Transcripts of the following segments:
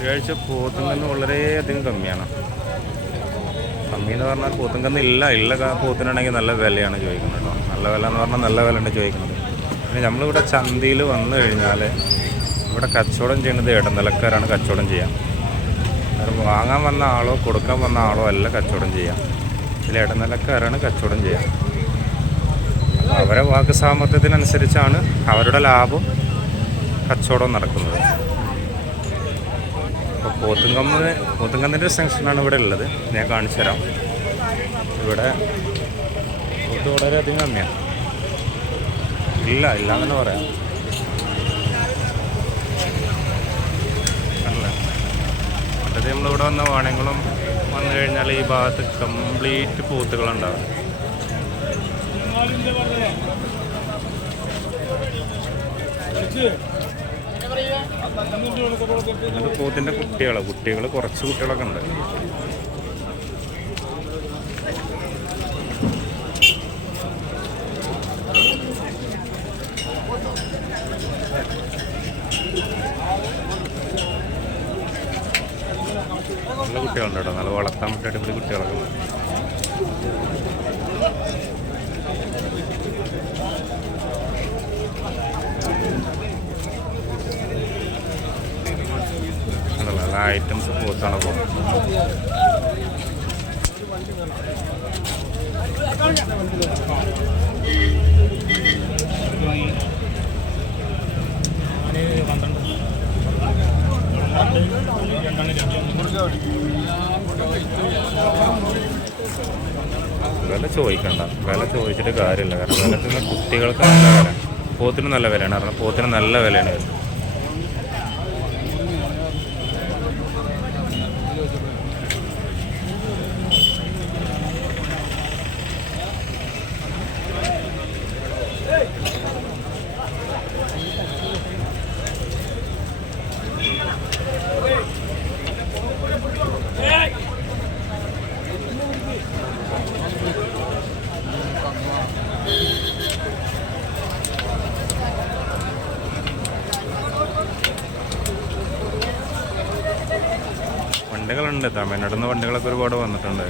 ഈ ആഴ്ച പോത്തുങ്കന്ന് വളരെയധികം കമ്മിയാണ്. കമ്മി എന്ന് പറഞ്ഞാൽ പോത്തുങ്കന്ന് ഇല്ല. ഇല്ല പോത്തിനാണെങ്കിൽ നല്ല വിലയാണ് ചോദിക്കുന്നത് കേട്ടോ. നല്ല വില എന്ന് പറഞ്ഞാൽ നല്ല വില ഉണ്ട് ചോദിക്കുന്നത്. പിന്നെ നമ്മളിവിടെ ചന്തയിൽ വന്നു കഴിഞ്ഞാൽ ഇവിടെ കച്ചവടം ചെയ്യുന്നത് ഇടനിലക്കാരാണ് കച്ചവടം ചെയ്യാം കാരണം വാങ്ങാൻ വന്ന ആളോ കൊടുക്കാൻ വന്ന ആളോ അല്ല കച്ചവടം ചെയ്യാം ഇതിൽ ഇടനിലക്കാരാണ് കച്ചവടം ചെയ്യാം അവരെ വാക്ക് സാമർത്ഥ്യത്തിനനുസരിച്ചാണ് അവരുടെ ലാഭം കച്ചവടം നടക്കുന്നത്. അപ്പോൾ പോത്തുങ്കമ്മ് പോത്തുങ്കന്നിന്റെ സെക്ഷനാണ് ഇവിടെ ഉള്ളത്. ഞാൻ കാണിച്ചു തരാം. ഇവിടെ പോത്ത് വളരെയധികം കമ്മിയാണ്. ഇല്ല ഇല്ല എന്ന് പറയാം. അല്ല. നമ്മളിവിടെ വന്ന വാണങ്ങളും വന്നു കഴിഞ്ഞാൽ ഈ ഭാഗത്ത് കംപ്ലീറ്റ് പോത്തുകളുണ്ടാവും. അത് പോത്തിന്റെ കുട്ടികളാണ് കുട്ടികൾ കുറച്ച് കുട്ടികളൊക്കെ ഉണ്ട്. നല്ല കുട്ടികളുണ്ട് കേട്ടോ. നല്ല വളർത്താൻ പറ്റിയ കുട്ടികളൊക്കെ ഉണ്ട് ഉണ്ടല്ലോ, നല്ല ഐറ്റംസ് പോത്താണ് അപ്പോൾ. വില ചോദിക്കണ്ട. വില ചോദിച്ചിട്ട് കാര്യമില്ല. കാരണം വിലത്തിന് കുട്ടികൾക്ക് നല്ല വില. പോത്തിന് നല്ല വിലയാണ്. കാരണം പോത്തിന് നല്ല വിലയാണ്. വരുന്നത് വണ്ടികളുണ്ട്. തമിഴ്നാട്ടിൽ നിന്ന് വണ്ടികളൊക്കെ ഒരുപാട് വന്നിട്ടുണ്ട്.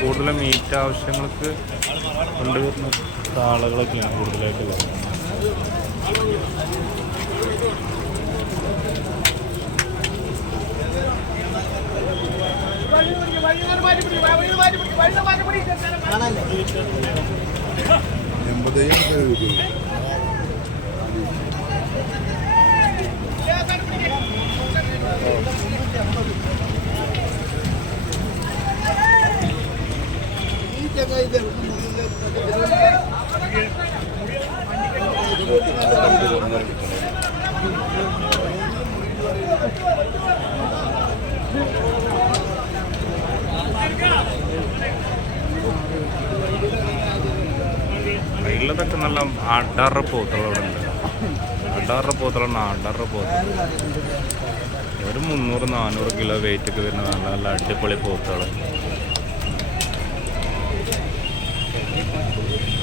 കൂടുതലും മീറ്റ് ആവശ്യങ്ങൾക്ക് കൊണ്ടുവരുന്ന ആളുകളൊക്കെയാണ് കൂടുതലായിട്ടുള്ളത്. എൺപത്തയ്യായിരം ഉള്ളതൊക്കെ നല്ല അടറ പോത്തുകളുടെ ഉണ്ട്. അടറ പോത്തുകളാണ് അടറ പോത്ത്. ഒരു മുന്നൂറ് നാനൂറ് കിലോ വെയിറ്റ് ഒക്കെ വരുന്ന നല്ല നല്ല അടിപൊളി പോത്തുകൾ Thank you.